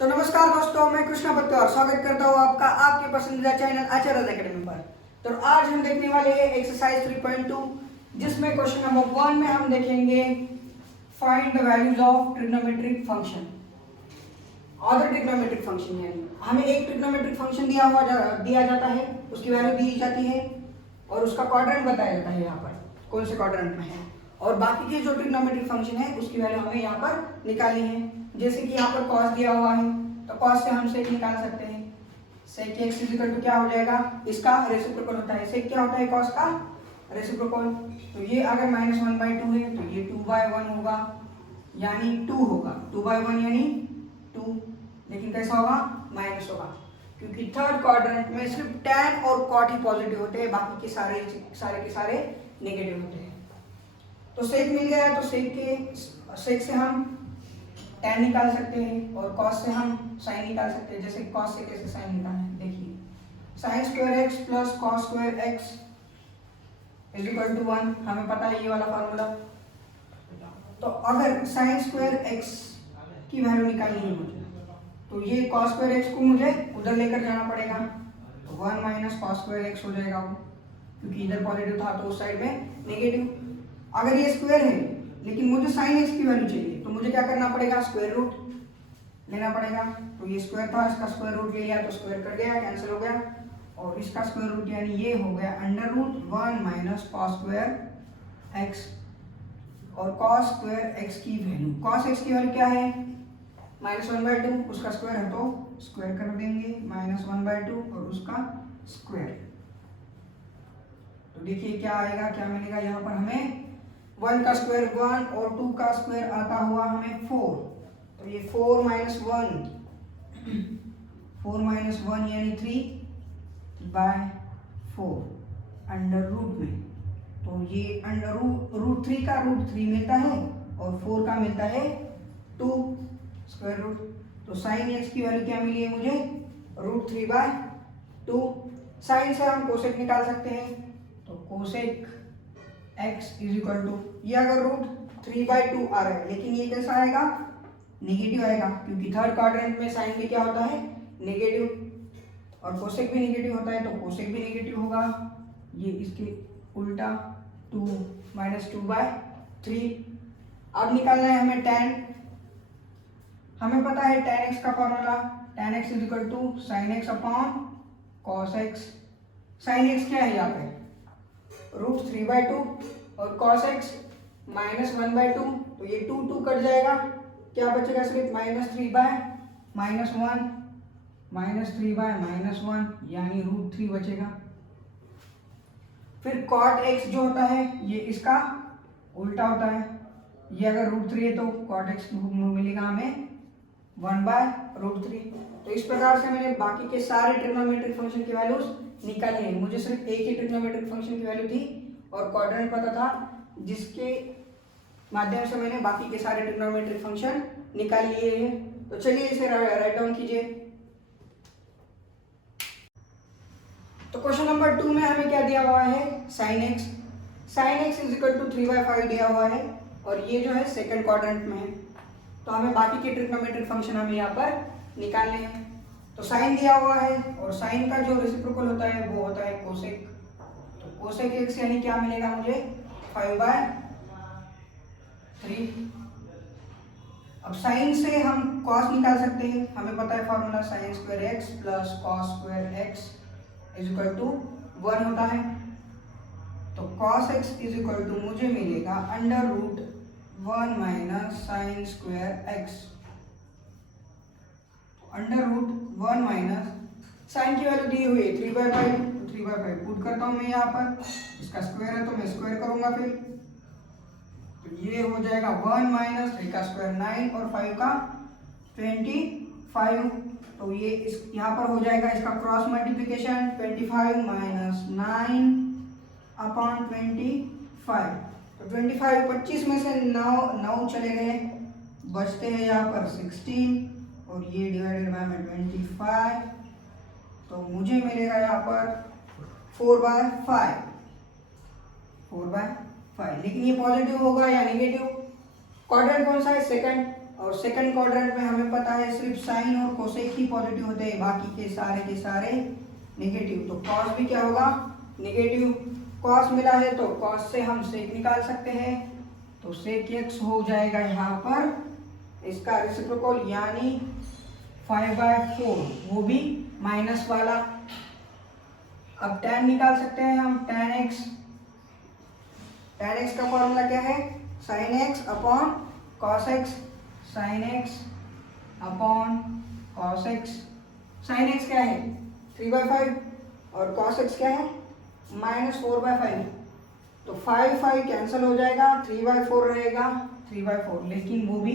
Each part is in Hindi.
तो नमस्कार दोस्तों, मैं कृष्णा बत्तौर स्वागत करता हूँ आपका आपके पसंदीदा चैनल आचार्य अकेडमी पर। तो आज हम देखने वाले हैं एक्सरसाइज 3.2, जिसमें क्वेश्चन नंबर 1 में हम देखेंगे find the values of trigonometric function. Order trigonometric function यानी हमें एक ट्रिग्नोमेट्रिक फंक्शन दिया जाता है, उसकी वैल्यू दी जाती है और उसका क्वाड्रेंट बताया जाता है यहाँ पर कौन से क्वाड्रेंट में है, और बाकी के जो ट्रिग्नोमेट्रिक फंक्शन है उसकी वैल्यू हमें यहाँ पर निकालनी है। जैसे कि यहाँ पर कॉस दिया हुआ है तो कॉस से हम सेक निकाल सकते हैं। सेक एक्स इक्वल टू क्या हो जाएगा, इसका रेसिप्रोकल होता है। सेक क्या होता है, कॉस का रेसिप्रोकल। तो ये अगर -1/2 है तो ये 2/1 होगा, यानी 2 होगा। 2/1 यानी 2, लेकिन कैसा होगा, माइनस होगा, क्योंकि थर्ड क्वाड्रेंट में सिर्फ tan और cot ही पॉजिटिव होते हैं, बाकी के सारे नेगेटिव होते हैं। तो सेक मिल गया तो सेक से हम tan निकाल सकते हैं और cos से हम sin निकाल सकते हैं। जैसे cos से कैसे sin निकालना है, देखिए sin² x plus cos² x equal to 1, हमें पता है ये वाला फार्मूला। तो अगर sin² x की वैल्यू निकालनी है मुझे, तो ये cos² x को मुझे उधर लेकर जाना पड़ेगा, तो 1 माइनस cos² x हो जाएगा वो, क्योंकि इधर पॉजिटिव था तो उस साइड में नेगेटिव। अगर ये स्क्वायर है लेकिन मुझे sin x की वैल्यू चाहिए, तो मुझे क्या करना पड़ेगा, स्क्वायर रूट लेना पड़ेगा। तो ये स्क्वायर था, इसका स्क्वायर रूट ले लिया तो स्क्वायर कर गया, कैंसिल हो गया, और इसका स्क्वायर रूट यानी ये हो गया √1 माइनस cos² x। और cos² x की वैल्यू, cos x की वैल्यू क्या है, -1/2, उसका स्क्वायर है तो स्क्वायर कर देंगे, -1/2 और उसका स्क्वायर। तो देखिए क्या आएगा, क्या मिलेगा यहाँ पर हमें, 1 का स्क्वायर 1 और 2 का स्क्वायर आता हुआ हमें 4, तो ये 4 माइनस 1 यानी 3/4 अंडर रूट में। तो ये अंडर √3 का √3 मिलता है और 4 का मिलता है 2 स्क्वायर रूट। तो sin x की वैल्यू क्या मिली है मुझे, √3/2। साइन से हम कोसेक निकाल सकते हैं, तो cosec x is equal to, ये अगर √3/2 आ रहा है, लेकिन ये कैसा आएगा, नेगेटिव आएगा, क्योंकि थर्ड क्वाड्रेंट में साइन भी क्या होता है, नेगेटिव, और कोसेक भी नेगेटिव होता है, तो कोसेक भी नेगेटिव होगा। ये इसके उल्टा 2 माइनस 2/3। अब निकालना है हमें tan। हमें पता है tan x का formula, tan x is equal to sin x upon cos x। sin x क्या है यहाँ पे, √3/2 और cos x -1/2, तो ये 2 कट जाएगा, क्या बचेगा, सिर्फ -3/-1 यानी √3 बचेगा। फिर cot x जो होता है ये इसका उल्टा होता है, ये अगर √3 है तो cot x मिलेगा हमें 1/√3। तो इस प्रकार से मैंने बाकी के सारे ट्रिग्नोमेट्रिक फंक्शन की वैल्यूज निकाली है। मुझे सिर्फ एक ही ट्रिग्नोमेट्रिक फंक्शन की वैल्यू थी और क्वाड्रेंट पता था, जिसके माध्यम से मैंने बाकी के सारे ट्रिग्नोमेट्रिक फंक्शन निकाल लिए हैं। तो चलिए इसे राइट डाउन कीजिए। तो क्वेश्चन नंबर 2 में हमें क्या दिया हुआ है, sin x is equal to 3/5 दिया हुआ है, और ये जो है सेकंड क्वाड्रेंट में है। तो हमें बाकी के ट्रिग्नोमेट्रिक फंक्शन हमें यहाँ पर निकालने हैं। तो साइन दिया हुआ है और साइन का जो रेसिप्रोकल होता है वो होता है कोसेक। तो कोसेक x यानी क्या मिलेगा मुझे, 5/3। अब साइन से हम cos निकाल सकते हैं, हमें पता है formula sin² x plus cos² x is equal to 1 होता है। तो cos x is equal to मुझे मिलेगा √1 minus sin² x। √1 minus sine की वैल्यू दी हुई है 3/5, तो 3/5 पुट करता हूँ मैं यहाँ पर, इसका स्क्वायर है तो मैं स्क्वायर करूंगा, फिर तो ये हो जाएगा 1 माइनस 3 का स्क्वायर 9 और 5 का 25। तो ये इस यहाँ पर हो जाएगा इसका क्रॉस मल्टीप्लिकेशन, 25 माइनस 9 अपॉन 25। तो 25 में से 9 चले गए, बचते हैं यहाँ पर 16, और ये डिवाइडेड बाय में 25, तो मुझे मिलेगा यहाँ पर 4/5। लेकिन ये पॉजिटिव होगा या नेगेटिव, क्वाड्रेंट कौन सा है, सेकंड, और सेकंड क्वाड्रेंट में हमें पता है सिर्फ साइन और कोसेक ही पॉजिटिव होते हैं, बाकी के सारे नेगेटिव। तो कॉस भी क्या होगा, नेगेटिव। कॉस मिला है तो कॉस से हम सेक निकाल सकते हैं, तो सेक एक्स हो जाएगा यहाँ पर इसका रेसिप्रोकल यानी 5/4, वो भी माइनस वाला। अब tan निकाल सकते हैं हम, tan x का फॉर्मूला क्या है, sin x upon cos x, sin x upon cos x। sin x क्या है 3/5 और cos x क्या है -4/5। तो 5 कैंसिल हो जाएगा, 3/4 रहेगा, 3/4, लेकिन वो भी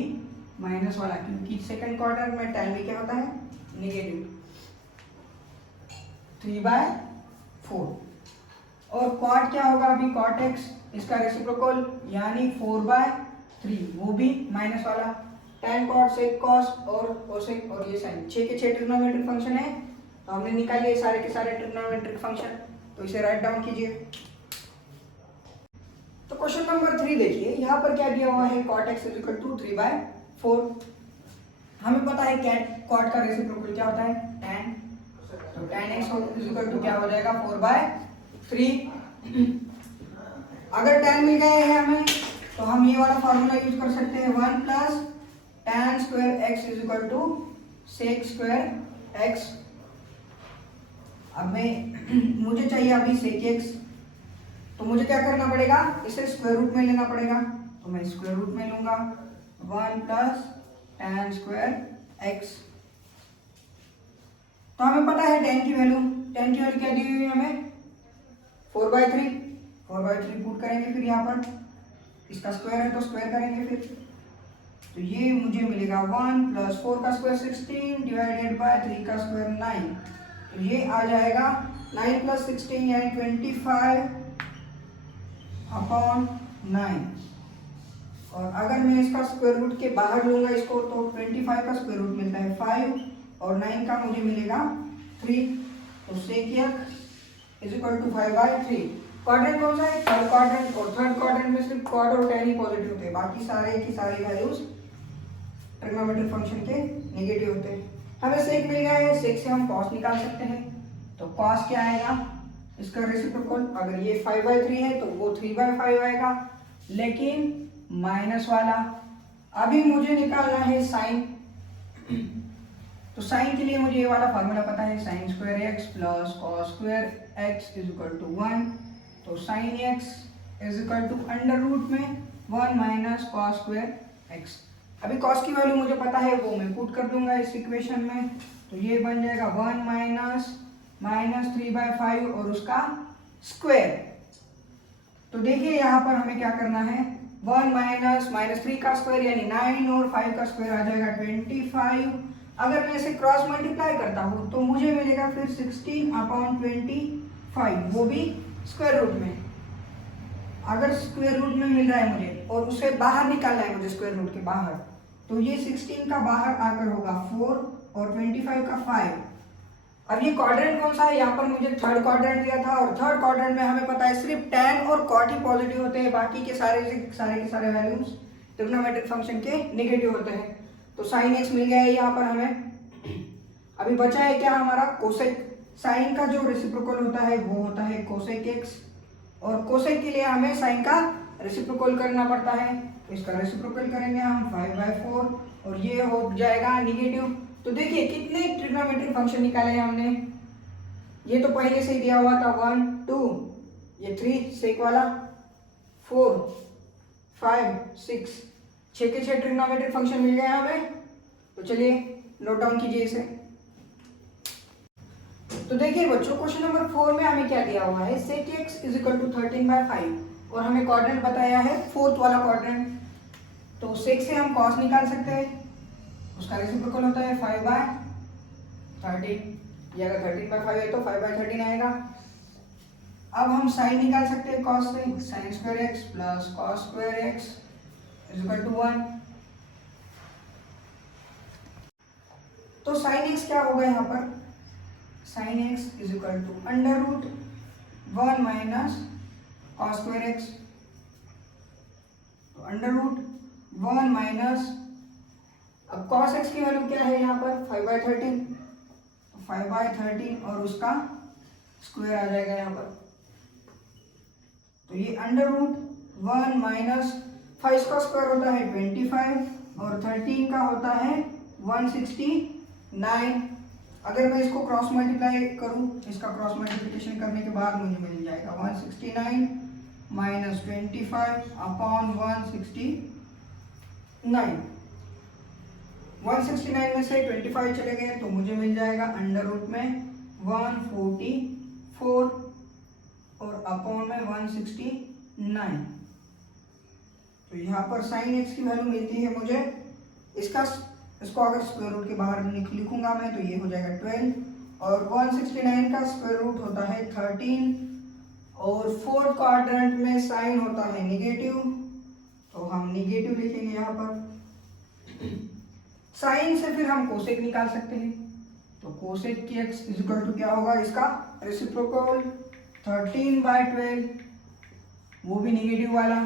माइनस वाला, क्योंकि सेकंड क्वाड्रेंट में tan भी क्या होता है नेगेटिव, 3/4। और cot क्या होगा अभी, cot x, इसका रेसिप्रोकल यानी 4/3, वो भी माइनस वाला। tan cot sec cos और cosec और ये sin, 6 के 6 ट्रिग्नोमेट्रिक फंक्शन है, तो हमने निकाले सारे के सारे ट्रिग्नोमेट्रिक फंक्शन। तो इसे राइट डाउन कीजिए। तो क्वेश्चन नंबर 3 देखिए, यहाँ पर क्या दिया हुआ है, cot x is equal to 3/4। हमें पता है cot का रेसिप्रोकल क्या होता है tan, तो tan x is equal to क्या हो जाएगा 4/3। अगर tan मिल गए हैं हमें, तो हम ये वाला फॉर्मूला यूज कर सकते हैं, 1 plus tan square x is equal to sec square x। अब मुझे चाहिए अभी sec x, तो मुझे क्या करना पड़ेगा, इसे स्क्वायर रूट में लेना पड़ेगा, तो मैं स्क्वायर रूट में लूंगा 1 प्लस tan स्क्वायर x। तो हमें पता है tan की वैल्यू क्या दी हुई है हमें 4/3 पुट करेंगे, फिर यहाँ पर इसका स्क्वायर है तो स्क्वायर करेंगे फिर, तो ये मुझे मिलेगा 1 प्लस 4 का स्क्वायर 16 डिवाइडेड बाय 3 का स्क्वायर 9, तो ये आ जाएगा 9 प्लस 16 यानी 25 अपॉन 9। और अगर मैं इसका स्क्वायर रूट के बाहर लूंगा इसको, तो 25 का स्क्वायर रूट मिलता है 5 और 9 का मुझे मिलेगा 3, तो sec x is equal to 5/3। Quadrant कौन सा है, थर्ड क्वाड्रेंट, और थर्ड क्वाड्रेंट में सिर्फ cot और tan ही पॉजिटिव होते हैं, बाकी सारे की सारी वैल्यूज ट्रिग्नोमेट्रिक फंक्शन के नेगेटिव होते हैं। हमें sec मिल गया है, sec से हम cos निकाल सकते हैं, तो cos क्या आएगा, इसका रेसिप्रोकल, अगर ये 5/3 है तो वो 3/5 आएगा, लेकिन माइनस वाला। अभी मुझे निकालना है साइन, तो साइन के लिए मुझे ये वाला फार्मूला पता है, sine square x plus cos square x is equal to 1, तो sine x is equal to under root में 1 माइनस कॉस स्क्वायर एक्स। अभी कॉस की वैल्यू मुझे पता है, वो मैं पुट कर दूंगा इस इक्वेशन में, तो ये बन जाएगा 1 माइनस 3/5 और उसका स्क्वायर। तो देखिए यहाँ पर हमें क्या करना है, 1 माइनस 3 का स्क्वायर यानी 9 और 5 का स्क्वायर आ जाएगा 25। अगर मैं इसे क्रॉस मल्टीप्लाई करता हूँ तो मुझे मिलेगा फिर 16/25, वो भी स्क्वायर रूट में। अगर स्क्वायर रूट में मिल रहा है मुझे और उसे बाहर निकालना है मुझे स्क्वायर रूट के बाहर, तो ये 16 का बाहर आकर होगा 4 और 25 का 5। अब ये क्वाड्रेंट कौन सा है, यहाँ पर मुझे थर्ड क्वाड्रेंट दिया था, और थर्ड क्वाड्रेंट में हमें पता है सिर्फ tan और cot ही पॉजिटिव होते हैं, बाकी के सारे वैल्यूज ट्रिग्नोमेट्रिक फंक्शन के नेगेटिव होते हैं। तो sin x मिल गया है यहाँ पर हमें। अभी बचा है क्या हमारा कोसेक। साइन का जो रेसिप्रोकल होता है वो होता है कोसेक x, और कोसेक के लिए हमें साइन का रेसिप्रोकल करना पड़ता है, तो इसका रेसिप्रोकल करेंगे हम 5/4 और ये हो जाएगा नेगेटिव। तो देखिए कितने ट्रिग्नोमेट्रिक फंक्शन निकाले हमने, ये तो पहले से ही दिया हुआ था 1 2, ये 3 सेक वाला, 4 5 6, 6 के 6 ट्रिग्नोमेट्रिक फंक्शन मिल गए हमें। तो चलिए नोट डाउन कीजिए इसे। तो देखिए बच्चों, क्वेश्चन नंबर 4 में हमें क्या दिया हुआ है, sec x is equal to 13/5 और हमें क्वाड्रेंट बताया है फोर्थ वाला क्वाड्रेंट, तो sec से हम cos निकाल सकते हैं, उसका रेसिप्रोकल होता है 5/13, ये अगर 13/5 है तो 5/13 आएगा। अब हम साइन निकाल सकते हैं cos से, sine square x plus cos square x is equal to 1। तो साइन x क्या होगा यहाँ पर, sine x is equal to under root 1 minus cos square x, तो अंडर रूट 1 माइनस अब cos x की वैल्यू क्या है यहाँ पर 5/13, 5/13 और उसका स्क्वायर आ जाएगा यहाँ पर। तो ये √1 माइनस 5 का स्क्वायर होता है 25 और 13 का होता है 169। अगर मैं इसको क्रॉस मल्टीप्लाई करूँ, इसका क्रॉस मल्टीप्लिकेशन करने के बाद मुझे मिल जाएगा 169 माइनस 25 अपॉन 169। 169 में से 25 चले गए तो मुझे मिल जाएगा √ में 144 और अपॉन में 169। तो यहाँ पर sin x की वैल्यू मिलती है मुझे, इसको अगर स्क्वायर रूट के बाहर लिखूंगा मैं तो ये हो जाएगा 12 और 169 का स्क्वायर रूट होता है 13 और फोर्थ क्वाड्रेंट में साइन होता है नेगेटिव, तो हम नेगेटिव लिखेंगे यहाँ पर। साइन से फिर हम कोसेक निकाल सकते हैं, तो कोसेक की x इक्वल टू क्या होगा, इसका रेसिप्रोकल 13/12, वो भी नेगेटिव वाला।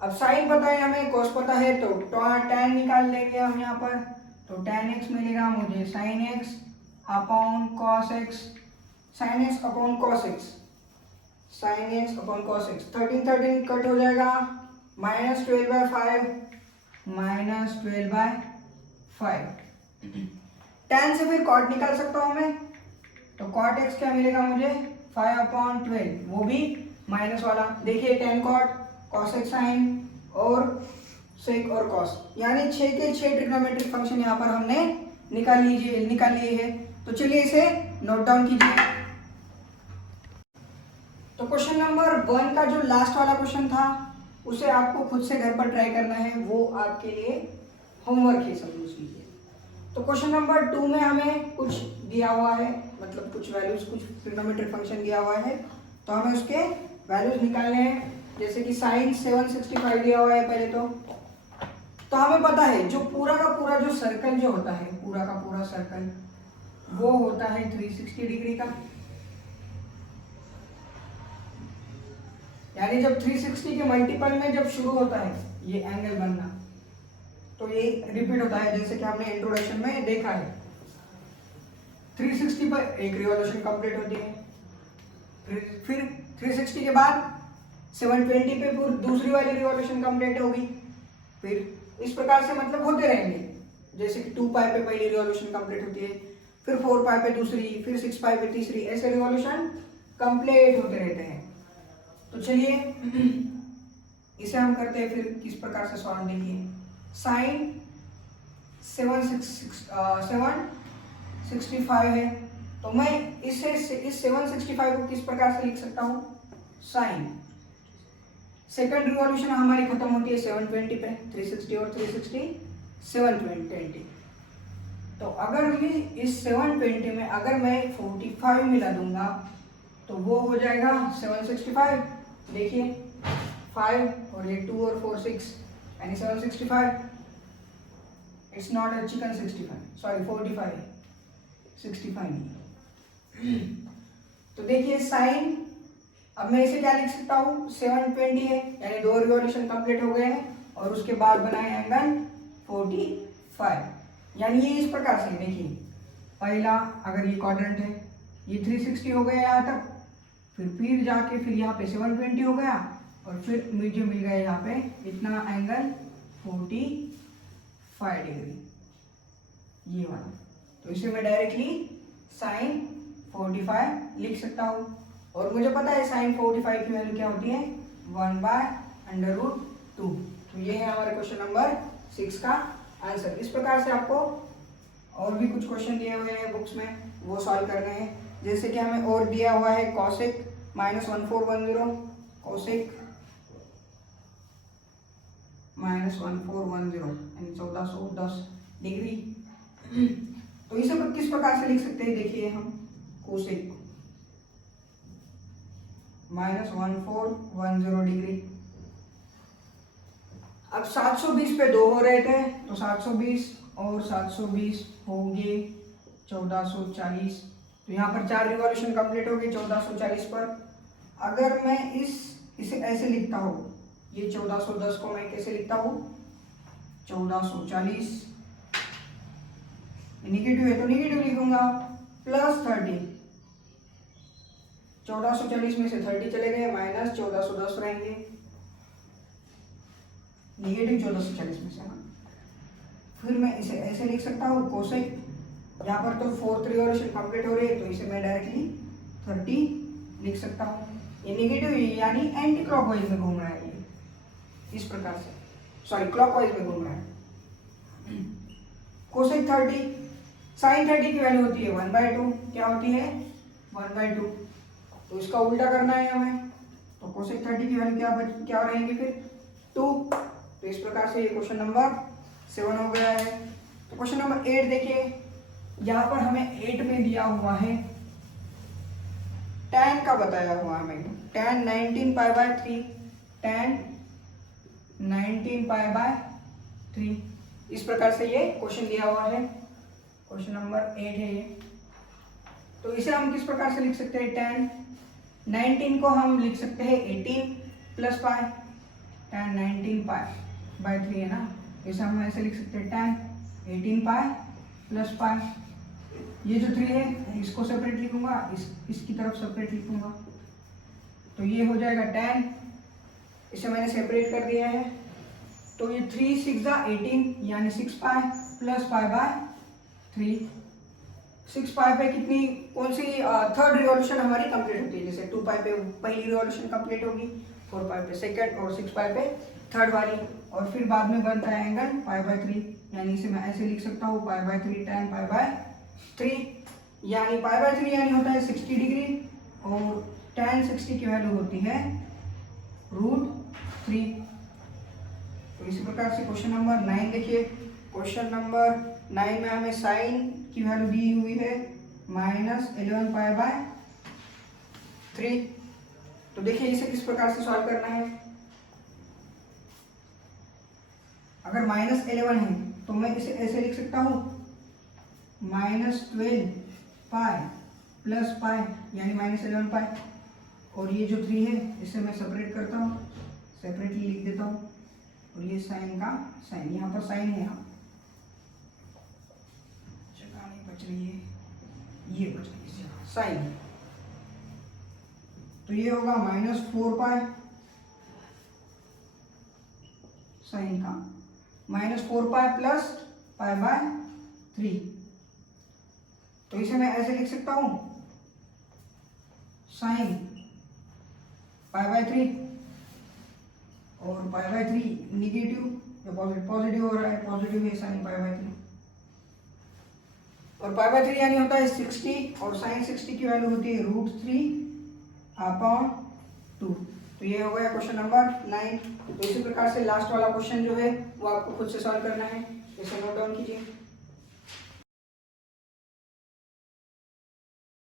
अब साइन पता है हमें, कोस पता है, तो tan निकाल लेंगे हम यहाँ पर। तो tan x मिलेगा मुझे sin x upon cos x, sin x upon cos x, sin x upon cos x। 13 cut हो जाएगा, -12/5, -12/5। tan से फिर cot निकाल सकता हूँ मैं, तो cot x क्या मिलेगा मुझे 5/12, वो भी माइनस वाला। देखिए tan cot, cos x sin और sec और cos, यानी 6 के 6 ट्रिग्नोमेट्रिक फंक्शन यहाँ पर हमने निकाल लिए हैं। तो चलिए इसे नोट डाउन कीजिए। तो क्वेश्चन नंबर 1 का जो लास्ट वाला क्वेश्चन था उसे आपको खुद से घर पर ट्राई करना है, वो आपके लिए होमवर्क है, समझ लीजिए। तो क्वेश्चन नंबर 2 में हमें कुछ दिया हुआ है, मतलब कुछ वैल्यूज, कुछ ट्रिग्नोमेट्रिक फंक्शन दिया हुआ है, तो हमें उसके वैल्यूज निकालने हैं। जैसे कि साइन 765 दिया हुआ है पहले तो हमें पता है जो पूरा का पूरा जो सर्कल जो होता है, पूरा का पूरा सर्कल वो होता है 360 डिग्री का। यानी जब 360 के मल्टीपल में जब शुरू होता है ये एंगल बनना, तो ये रिपीट होता है, जैसे कि हमने इंट्रोडक्शन में देखा है। 360 पर एक रिवॉल्यूशन कंप्लीट होती है, फिर 360 के बाद 720 पे फिर दूसरी वाली रिवॉल्यूशन कंप्लीट होगी, फिर इस प्रकार से मतलब होते रहेंगे। जैसे कि 2 पाई पे पहली रिवॉल्यूशन कंप्लीट होती है, फिर 4 पाई पे दूसरी, फिर 6 पाई पे तीसरी, ऐसे रिवॉल्यूशन कंप्लीट होते रहते हैं। तो चलिए इसे हम करते हैं फिर किस प्रकार से सॉल्व। देखिए साइन 765 है, तो मैं इस 765 को किस प्रकार से लिख सकता हूँ, साइन सेकंड रिवॉल्यूशन हमारी खत्म होती है 720 पे, 360 और 360 720। तो अगर इस 720 में अगर मैं 45 मिला दूंगा तो वो हो जाएगा 765। देखिए 5 और ये 2 और 4 6 यानी 765। It's not a chicken 65, sorry 45 65 नहीं। तो देखिए साइन, अब मैं इसे क्या लिख सकता हूँ, 720 है यानी 2 रिवॉल्यूशन कंप्लीट हो गए हैं और उसके बाद बनाए एंगल 45, यानी ये इस प्रकार से। देखिए पहला अगर ये क्वाड्रेंट है, ये 360 हो गया यहाँ तक, फिर जाके फिर यहाँ पे 720 हो गया और फिर मुझे मिल गया यहाँ पे इतना एंगल 45 डिग्री, ये वाला। तो इसे मैं डायरेक्टली साइन 45 लिख सकता हूँ। और मुझे पता है साइन 45 की वैल्यू क्या होती है, 1/√2। तो ये है हमारे क्वेश्चन नंबर 6 का आंसर। इस प्रकार से आपको और भी कुछ क्वेश्चन दिए हुए हैं बुक्स में, वो सॉल्व करने हैं। जैसे कि हमें और दिया हुआ है कॉसेक -1410, कॉसेक -1410 यानी 1410 डिग्री। तो इसे किस प्रकार से लिख सकते हैं, देखिए हम कोसेक -1410 डिग्री। अब 720 पे 2 हो रहे थे, तो 720 और 720 होंगे 1440। तो यहाँ पर 4 रिवॉल्यूशन कंप्लीट हो गई 1440 पर। अगर मैं इसे ऐसे लिखता हूँ, ये 1410 को मैं कैसे लिखता हूँ, 1440 निगेटिव है तो निगेटिव लिखूंगा, प्लस 30, 1440 में से 30 चले गए, माइनस 1410 रहेंगे, निगेटिव 1440 में से। हाँ, फिर मैं इसे ऐसे लिख सकता हूँ कोसेक, यहाँ पर तो फोर्थ रिवॉल्यूशन कंप्लीट हो रही है तो इसे मैं डायरेक्टली 30 लिख सकता हूँ। ये निगेटिव यानी एंटी क्लॉकवाइज में घूम रहा है, ये इस प्रकार से, सॉरी क्लॉकवाइज में घूम रहा है। कोसेक 30, साइन 30 की वैल्यू होती है 1/2, क्या होती है 1/2, तो इसका उल्टा करना है हमें, तो कोसेक 30 की वैल्यू क्या रहेंगी फिर 2। तो इस प्रकार से ये क्वेश्चन नंबर 7 हो गया है। तो क्वेश्चन नंबर 8 देखिए, यहाँ पर हमें 8 में दिया हुआ है tan का बताया हुआ है हमें, tan 19π/3, tan 19π/3, इस प्रकार से ये क्वेश्चन दिया हुआ है, क्वेश्चन नंबर 8 है ये। तो इसे हम किस प्रकार से लिख सकते हैं, tan 19 को हम लिख सकते हैं 18 प्लस पाई, tan 19π/3 है ना, इसे हम ऐसे लिख सकते हैं tan 18π प्लस पाई, ये जो 3 है इसको सेपरेट लिखूंगा, इसकी तरफ सेपरेट लिखूंगा, तो ये हो जाएगा tan, इसे मैंने सेपरेट कर दिया है, तो ये 3 6 18 यानी 6π प्लस π/3, 6π पे कितनी कौन सी थर्ड रिवॉल्यूशन हमारी कंप्लीट होती है, जैसे 2π पे पहली रिवॉल्यूशन कंप्लीट होगी, 4π पे सेकंड और 6π पे थर्ड वाली, और फिर बाद में बनता है एंगल π/3, यानी इसे मैं ऐसे लिख सकता हूँ π/3 tan π/3, यानी π/3 यानी होता है 60 डिग्री, और tan 60 की वैल्यू होती है √3। तो इसी प्रकार से क्वेश्चन नंबर 9 देखिए, क्वेश्चन नंबर 9 में हमें साइन की वैल्यू दी हुई है -11π/3। तो देखिए इसे किस प्रकार से सॉल्व करना है, अगर -11 है तो मैं इसे ऐसे लिख सकता हूँ -12π प्लस पाई यानी -11π, और ये जो 3 है इसे मैं सेपरेट करता हूँ, सेपरेटली लिख देता हूँ, और ये साइन का साइन, यहाँ पर साइन है, यहाँ जगह नहीं बच रही है, ये बच रही है साइन, तो ये होगा -4π साइन का, -4π प्लस π/3, तो इसे मैं ऐसे लिख सकता हूँ साइन π/3, और π/3 निगेटिव या पॉजिटिव हो रहा है, पॉजिटिव है साइन π/3, और π/3 यानी होता है 60, और साइन 60 की वैल्यू होती है √3/2। तो ये हो गया क्वेश्चन नंबर 9। तो इसी प्रकार से लास्ट वाला क्वेश्चन जो है वो आपको खुद से सॉल्व करना है, इसे नोट डाउन